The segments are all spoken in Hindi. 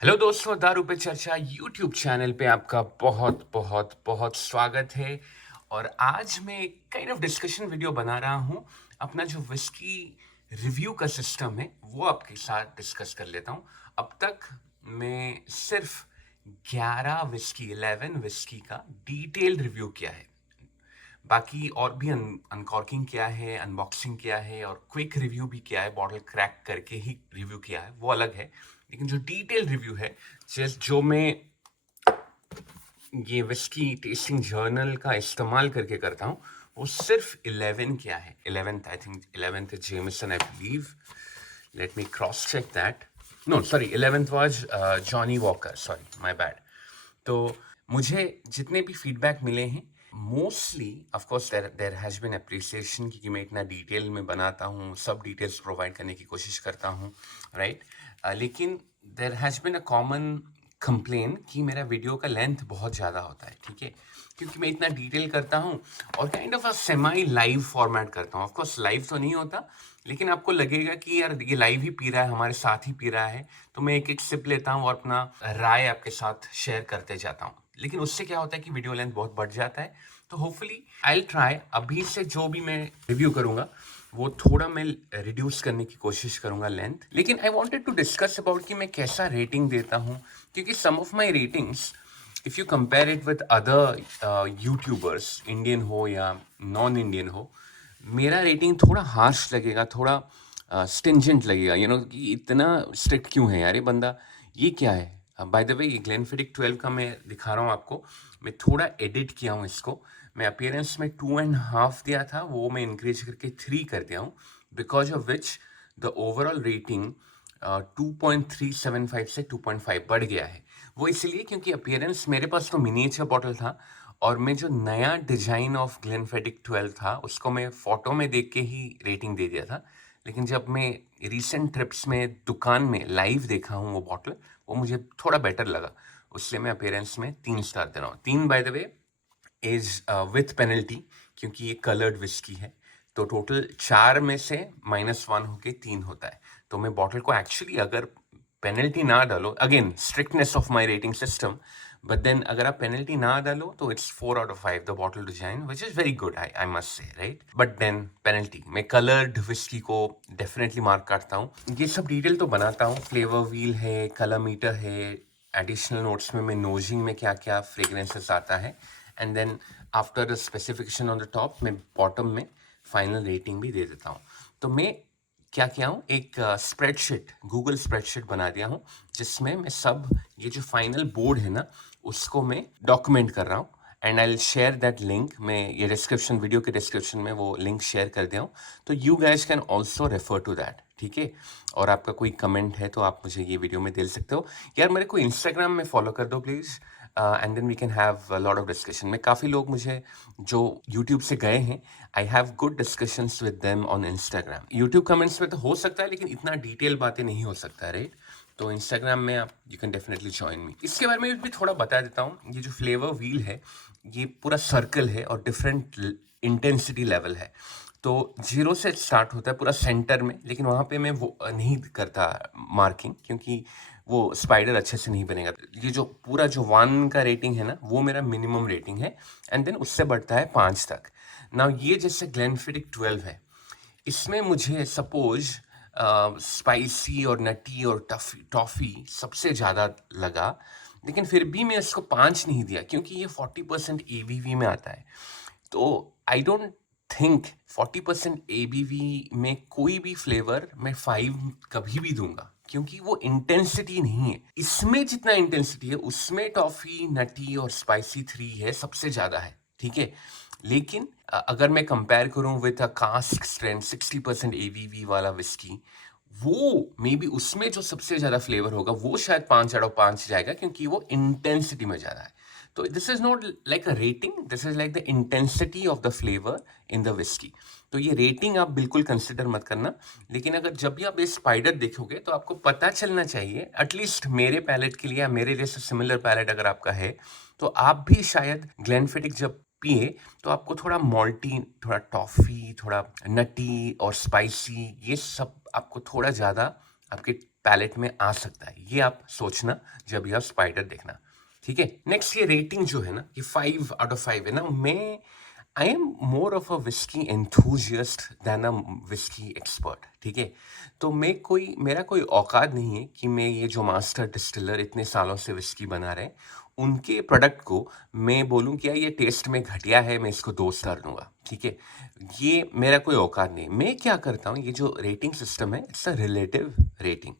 हेलो दोस्तों, दारू पे चर्चा यूट्यूब चैनल पे आपका बहुत बहुत बहुत स्वागत है। और आज मैं एक काइंड ऑफ डिस्कशन वीडियो बना रहा हूँ। अपना जो विस्की रिव्यू का सिस्टम है वो आपके साथ डिस्कस कर लेता हूँ। अब तक मैं सिर्फ 11 विस्की का डिटेल्ड रिव्यू किया है। बाकी और भी अनकॉर्किंग किया है, अनबॉक्सिंग किया है और क्विक रिव्यू भी किया है। बॉटल क्रैक करके ही रिव्यू किया है, वो अलग है। लेकिन जो डिटेल रिव्यू है, जो मैं ये विस्की टेस्टिंग जर्नल का इस्तेमाल करके करता हूँ, वो सिर्फ 11 क्या है। 11th, I think 11th is Jameson, I believe. Let me cross check that. No, sorry, 11th was Johnny Walker. Sorry, my bad. तो मुझे जितने भी फीडबैक मिले हैं, mostly of course there has been appreciation कि मैं इतना डिटेल में बनाता हूँ, सब डिटेल्स प्रोवाइड करने की कोशिश करता हूँ, राइट। लेकिन there has been a common complain कि मेरा वीडियो का लेंथ बहुत ज़्यादा होता है, ठीक है, क्योंकि मैं इतना डिटेल करता हूँ और kind of a सेमाई live format करता हूँ। ऑफ कोर्स लाइव तो नहीं होता, लेकिन आपको लगेगा कि यार ये लाइव ही पी रहा है, हमारे साथ ही पी रहा है। तो मैं एक एक सिप लेता हूँ और अपना राय आपके साथ शेयर करते जाता हूँ। लेकिन उससे क्या होता है कि वीडियो लेंथ बहुत बढ़ जाता है। तो होपफुली आई विल ट्राई, अभी से जो भी मैं रिव्यू करूँगा वो थोड़ा मैं रिड्यूस करने की कोशिश करूँगा लेंथ। लेकिन I wanted to discuss about कि मैं कैसा रेटिंग देता हूँ, क्योंकि some of my ratings if you compare it with other YouTubers, Indian हो या नॉन इंडियन हो, मेरा रेटिंग थोड़ा हार्श लगेगा, थोड़ा स्टिंजेंट लगेगा। कि इतना स्ट्रिक्ट क्यों है यार ये बंदा, ये क्या है। बाय द वे, ये ग्लेनफिडिक 12 का मैं दिखा रहा हूँ आपको। मैं थोड़ा एडिट किया हूँ इसको। मैं अपीयरेंस में 2.5 दिया था, वो मैं इंक्रीज करके 3 कर दिया हूँ, because of which the overall rating 2.375 से 2.5 बढ़ गया है। वो इसलिए क्योंकि अपीयरेंस, मेरे पास तो मिनिएचर बॉटल था और मैं जो नया डिजाइन ऑफ ग्लेनफिडिक 12 था उसको मैं फोटो में देख के ही रेटिंग दे दिया था। लेकिन जब मैं रिसेंट ट्रिप्स में दुकान में लाइव देखा हूँ वो बॉटल, वो मुझे थोड़ा बेटर लगा, उसलिए मैं अपीयरेंस में 3 स्टार दे रहा हूँ। 3 by the way is with penalty, क्योंकि ये कलर्ड विस्की है। तो टोटल 4 में से -1 होके 3 होता है। तो मैं बॉटल को एक्चुअली, अगर पेनल्टी ना डालो, again strictness of my rating system, but then अगर आप पेनल्टी ना डालो तो it's 4/5 the bottle design, which is very good, I must say, right. But then penalty, मैं कलर्ड विस्की को डेफिनेटली मार्क काटता हूँ। ये सब डिटेल तो बनाता हूँ, फ्लेवर व्हील है, कलर मीटर है, एडिशनल नोट्स में मैं नोजिंग में क्या क्या फ्रेग्रेंसेस आता है, and then after the specification on the top मैं बॉटम में फाइनल रेटिंग भी दे देता हूँ। तो मैं क्या किया हूँ, एक स्प्रेडशीट, गूगल स्प्रेडशीट बना दिया हूँ, जिसमें मैं सब ये जो फाइनल बोर्ड है ना उसको मैं डॉक्यूमेंट कर रहा हूँ। And I will share that link, मैं ये डिस्क्रिप्शन, वीडियो के डिस्क्रिप्शन में वो लिंक शेयर कर दिया हूँ, तो you guess can also refer to that, ठीक है। और आपका कोई कमेंट है तो आप मुझे ये वीडियो में दे सकते हो। यार मेरे को इंस्टाग्राम में फॉलो कर दो please, and then we can have lot of discussion. में काफ़ी लोग मुझे जो यूट्यूब से गए हैं, I have good discussions with them on Instagram. YouTube comments में तो हो सकता है, लेकिन इतना डिटेल बातें नहीं हो सकता, राइट। तो इंस्टाग्राम में आप, you can definitely join me. इसके बारे में भी थोड़ा बता देता हूँ। ये जो फ्लेवर व्हील है, ये पूरा सर्कल है और डिफरेंट इंटेंसिटी लेवल है। तो 0 से स्टार्ट होता है पूरा सेंटर में, लेकिन वहाँ पे मैं वो नहीं करता मार्किंग, क्योंकि वो स्पाइडर अच्छे से नहीं बनेगा। ये जो पूरा जो 1 का रेटिंग है ना, वो मेरा मिनिमम रेटिंग है, एंड देन उससे बढ़ता है 5 तक। ना ये जैसे ग्लेनफिडिक 12 है, इसमें मुझे सपोज स्पाइसी और नटी और टॉफ़ी सबसे ज़्यादा लगा, लेकिन फिर भी मैं इसको 5 नहीं दिया, क्योंकि ये 40% एबीवी में आता है। तो आई डोंट थिंक 40% एबीवी में कोई भी फ्लेवर मैं 5 कभी भी दूंगा, क्योंकि वो इंटेंसिटी नहीं है। इसमें जितना इंटेंसिटी है उसमें टॉफी, नटी और स्पाइसी 3 है, सबसे ज़्यादा है, ठीक है। लेकिन अगर मैं कंपेयर करूं विद अ कास्क स्ट्रेंथ 60% एवीवी वाला विस्की, वो मे बी उसमें जो सबसे ज़्यादा फ्लेवर होगा वो शायद 5/5 जाएगा, क्योंकि वो इंटेंसिटी में ज़्यादा है। तो this is not like a rating, this is like the intensity of the flavour in the whisky. तो ये रेटिंग आप बिल्कुल कंसिडर मत करना। लेकिन अगर जब भी आप ये स्पाइडर देखोगे तो आपको पता चलना चाहिए, एटलीस्ट मेरे पैलेट के लिए या मेरे जैसे सिमिलर पैलेट अगर आपका है, तो आप भी शायद ग्लेनफिडिक जब पिए तो आपको थोड़ा मॉल्टी, थोड़ा टॉफी, थोड़ा नटी और स्पाइसी, ये सब आपको थोड़ा ज़्यादा आपके पैलेट में आ सकता है, ये आप सोचना जब यह स्पाइडर देखना, ठीक है। नेक्स्ट ये रेटिंग जो है ना, ये 5/5 है ना। मैं I am more of a whisky enthusiast than a whisky expert, ठीक है। तो मेरा कोई औकात नहीं है कि मैं ये जो मास्टर डिस्टिलर इतने सालों से विस्की बना रहे हैं उनके प्रोडक्ट को मैं बोलूँ कि यार ये टेस्ट में घटिया है, मैं इसको 2 स्टार दूंगा, ठीक है। ये मेरा कोई औकात नहीं। मैं क्या करता हूँ, ये जो रेटिंग सिस्टम है इट्स अ रिलेटिव रेटिंग।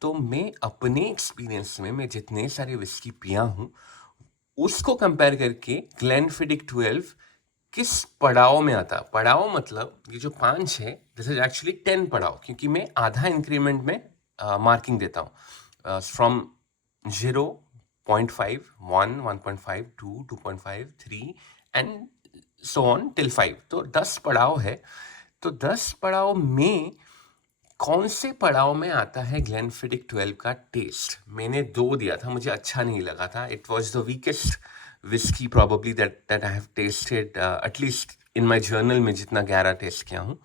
तो मैं अपने एक्सपीरियंस में मैं जितने सारे विस्की पिया हूँ उसको कंपेयर करके ग्लेनफिडिक 12 किस पड़ाव में आता। पड़ाव मतलब ये जो 5 है दिस इज एक्चुअली 10 पड़ाव, क्योंकि मैं आधा इंक्रीमेंट में मार्किंग देता हूँ from 0.5 1 1.5 2 2.5 3 and so on till 5। तो 10 पड़ाव है। तो 10 पड़ाव में कौन से पड़ाव में आता है ग्लेनफिडिक 12 का टेस्ट। मैंने 2 दिया था, मुझे अच्छा नहीं लगा था। It was the weakest whisky probably that I have tested at least in my journal में, जितना 11 टेस्ट किया हूँ।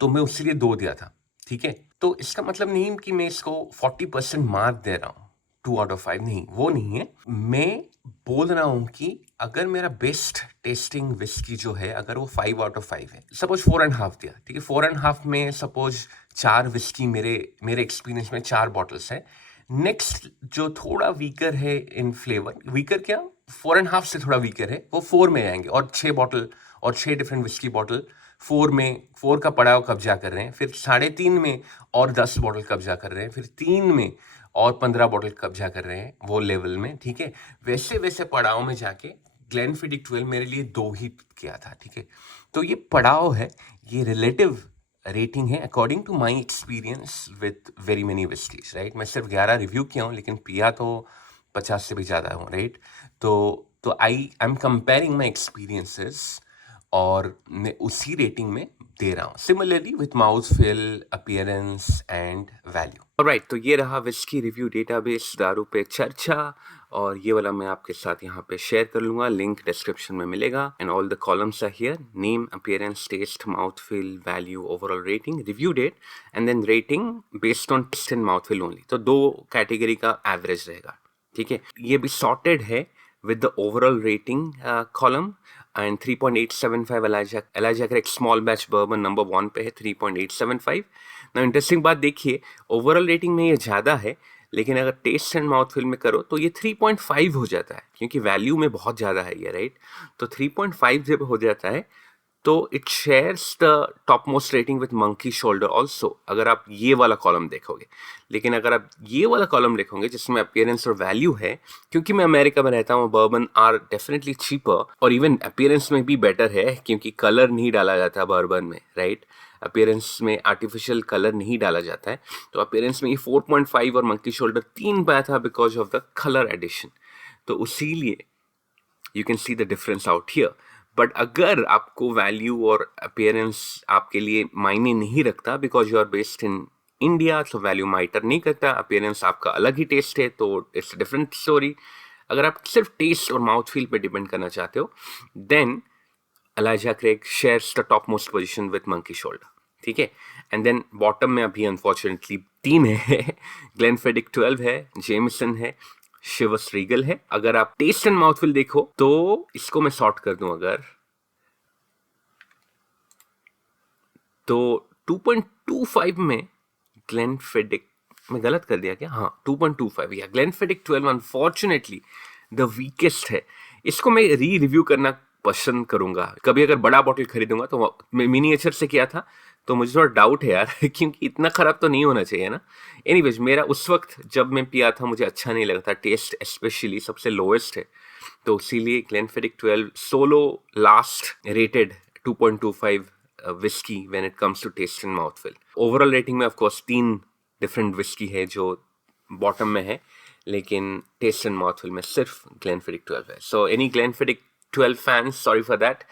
तो मैं उसके लिए 2 दिया था, ठीक है। तो इसका मतलब नहीं कि मैं इसको 40% मार्क दे रहा हूँ, 2/5 नहीं, वो नहीं है। मैं बोल रहा हूँ कि अगर मेरा बेस्ट टेस्टिंग विस्की जो है अगर वो 5/5 है, सपोज 4.5 दिया, ठीक है। 4.5 में सपोज 4 विस्की मेरे एक्सपीरियंस में 4 बॉटल्स है। नेक्स्ट जो थोड़ा वीकर है इन फ्लेवर, वीकर क्या, 4.5 से थोड़ा वीकर है, वो 4 में आएंगे और 6 बॉटल और 6 डिफरेंट विस्की बॉटल 4 का पड़ाव कब्जा कर रहे हैं। फिर 3.5 में और 10 बॉटल कब्जा कर रहे हैं। फिर 3 में और 15 बॉटल कब्जा कर रहे हैं वो लेवल में, ठीक है। वैसे वैसे पड़ाव में जाके ग्लेनफिडिक 12 मेरे लिए 2 ही किया था, ठीक है। तो ये पड़ाव है, ये रिलेटिव रेटिंग है according to my experience with very many whiskies, right. मैं सिर्फ 11 रिव्यू किया हूँ लेकिन पिया तो 50 से भी ज़्यादा हूँ, राइट। तो I am comparing my experiences और मैं उसी रेटिंग में दे रहा हूँ, similarly with mouth feel, appearance and value. Alright, तो ये रहा विस्की रिव्यू डेटाबेस दारू पे चर्चा, और ये वाला मैं आपके साथ यहाँ पे शेयर कर लूंगा, लिंक डिस्क्रिप्शन में मिलेगा। And all the columns are here, name, appearance, taste, mouth feel, value, overall rating, review date and then rating based on taste and mouth feel only. तो 2 कैटेगरी का एवरेज रहेगा, ठीक है। ये भी सॉर्टेड है with the overall rating column, and 3.875 Elijah Craig small batch bourbon number 1 पे है 3.875। now इंटरेस्टिंग बात देखिए, ओवरऑल रेटिंग में ये ज़्यादा है लेकिन अगर टेस्ट एंड माउथ फील में करो तो ये 3.5 हो जाता है, क्योंकि वैल्यू में बहुत ज़्यादा है ये, राइट। तो 3.5 जब हो जाता है तो it shares the top most rating with Monkey shoulder also, अगर आप ये वाला कॉलम देखोगे। लेकिन अगर आप ये वाला कॉलम देखोगे जिसमें अपीयरेंस और वैल्यू है, क्योंकि मैं अमेरिका में रहता हूँ, बर्बन आर डेफिनेटली चीपर और इवन अपीयरेंस में भी बेटर है, क्योंकि कलर नहीं डाला जाता बर्बन में, राइट। अपीयरेंस में आर्टिफिशियल कलर नहीं डाला जाता है। तो अपीयरेंस में ये 4.5 और मंकी शोल्डर 3 पाया था because of the colour addition. तो उसीलिए you can see the difference out here. But अगर आपको वैल्यू और अपीयरेंस आपके लिए मायने नहीं रखता because you are based in India, तो वैल्यू मैटर नहीं करता, अपीयरेंस आपका अलग ही टेस्ट है, तो इट्स डिफरेंट स्टोरी। अगर आप सिर्फ टेस्ट और माउथ फील पे डिपेंड करना चाहते हो, then Elijah Craig shares the top most position with Monkey Shoulder, ठीक है। एंड देन बॉटम में अभी अनफॉर्चुनेटली 3 है ग्लेनफिडिक 12 है, जेमिसन है, शिवस रीगल है। अगर आप टेस्ट एंड माउथफुल देखो तो इसको मैं सॉर्ट कर दूं अगर, तो 2.25 में ग्लेनफिडिक, मैं गलत कर दिया क्या, हाँ 2.25 या ग्लेनफिडिक 12 अनफॉर्चुनेटली द वीकेस्ट है। इसको मैं रिव्यू करना पसंद करूंगा, कभी अगर बड़ा बॉटल खरीदूंगा तो मैं मिनिएचर से किया था, तो मुझे थोड़ा डाउट है यार क्योंकि इतना खराब तो नहीं होना चाहिए ना। एनीवेज, मेरा उस वक्त जब मैं पिया था मुझे अच्छा नहीं लगा था, टेस्ट स्पेशली सबसे लोएस्ट है, तो इसीलिए Glenfiddich 12 solo last rated 2.25 whisky when it comes to taste and mouthfeel. Overall rating में ऑफ कोर्स 3 डिफरेंट विस्की है जो बॉटम में है, लेकिन टेस्ट एंड माउथफील में सिर्फ ग्लेनफिडिक 12 है। So any Glenfiddich 12 fans, sorry for that.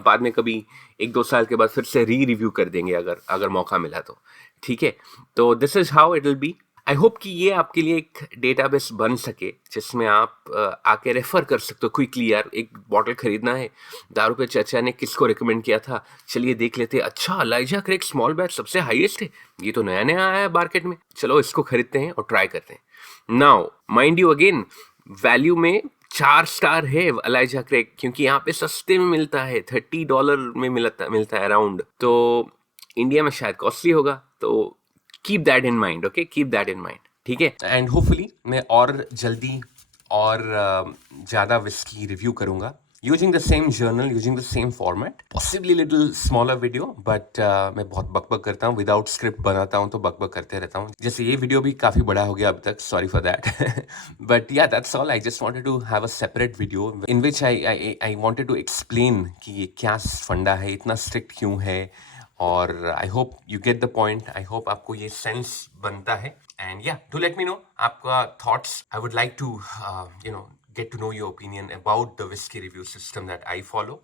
बाद में कभी 1-2 साल के बाद फिर से रिव्यू कर देंगे अगर मौका मिला तो, ठीक है। तो this is how it will be. I hope कि ये आपके लिए एक डेटाबेस बन सके जिसमें आप आके रेफर कर सकते हो क्विकली। यार एक बॉटल खरीदना है, दारू पे चाचा ने किसको रिकमेंड किया था, चलिए देख लेते हैं। अच्छा, एलाइजा क्रेग स्मॉल बैच सबसे हाईएस्ट है, ये तो नया नया आया है मार्केट में, चलो इसको खरीदते हैं और ट्राई करते हैं। Now mind you again, value में 4 स्टार है एलाइजा क्रेग, क्योंकि यहाँ पे सस्ते में मिलता है, $30 में मिलता है अराउंड। तो इंडिया में शायद कॉस्टली होगा, तो keep that in mind, okay, keep that in mind, ठीक है। एंड होपफुली मैं और जल्दी और ज़्यादा विस्की रिव्यू करूँगा using the same journal, using the same format, possibly little smaller video, but मैं बहुत बकबक करता हूँ, विदाउट स्क्रिप्ट बनाता हूँ तो बकबक करते रहता हूँ। जैसे ये वीडियो भी काफ़ी बड़ा हो गया अब तक, sorry for that. But yeah that's all, I just wanted to have a separate video in which I wanted to explain कि ये क्या फंडा है, इतना स्ट्रिक्ट क्यों है, और I hope you get the point. I hope आपको ये सेंस बनता है। And yeah, do let me know आपका thoughts. I would like to get to know your opinion about the whiskey review system that I follow.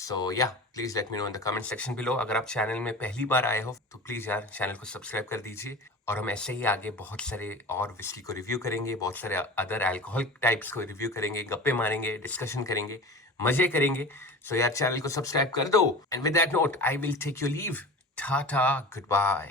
So yeah, please let me know in the comment section below. अगर आप चैनल में पहली बार आए हो तो प्लीज़ यार चैनल को सब्सक्राइब कर दीजिए, और हम ऐसे ही आगे बहुत सारे और विस्की को रिव्यू करेंगे, बहुत सारे अदर अल्कोहल टाइप्स को रिव्यू करेंगे, गप्पे मारेंगे, डिस्कशन करेंगे, मजे करेंगे। सो यार चैनल को सब्सक्राइब कर दो। And with that note I will take your leave. Tata, good bye.